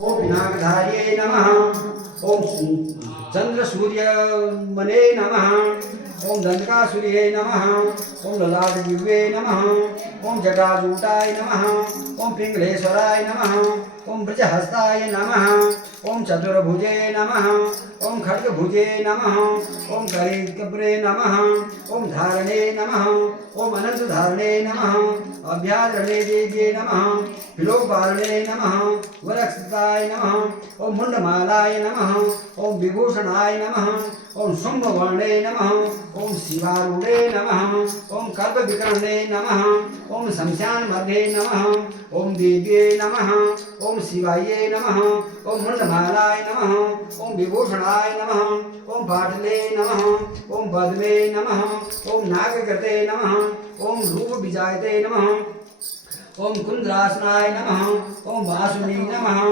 ओम पिनाकधार्ये नमः। ओम चंद्र सूर्य मने नमः। ओम दंडकासुर्ये नमः। ओम ललाटजिह्वे नमः। ओम जटाजूटाय नमः। ओम पिंगलेश्वराय नमः। ओम वृजहस्ताय नमः। ओम चतुर्भुजे नमः। ओम खड्गभुजे नमः। ओम करेकब्रे नमः। ओम धारणे नमः। ओम अनंतधारणे नमः। अभ्याधरणे देव्ये नमः। विलोकपालने नमः। वरक्षिताय नमः। ओम मुंडमालाय नमः। ओम विभूषणाय नमः। ओम शुंभवर्णे नमः। ओम शिवारूढ़े नमः। ओम कल्पविकर्णे नमः। ओम शमशानमध्ये नमः। ओम देव्ये नमः। ओम शिवाये नमः। ओम मुंडमालाय नमः। ओम विभूषणाय नमः। ओम पाटले नमः। ओम पद्मे नमः। ओम नागकृते नमः। ओम रूपविजायते नमः। ओम कुंद्रासनाय नमः। ओम वासुनी नमः।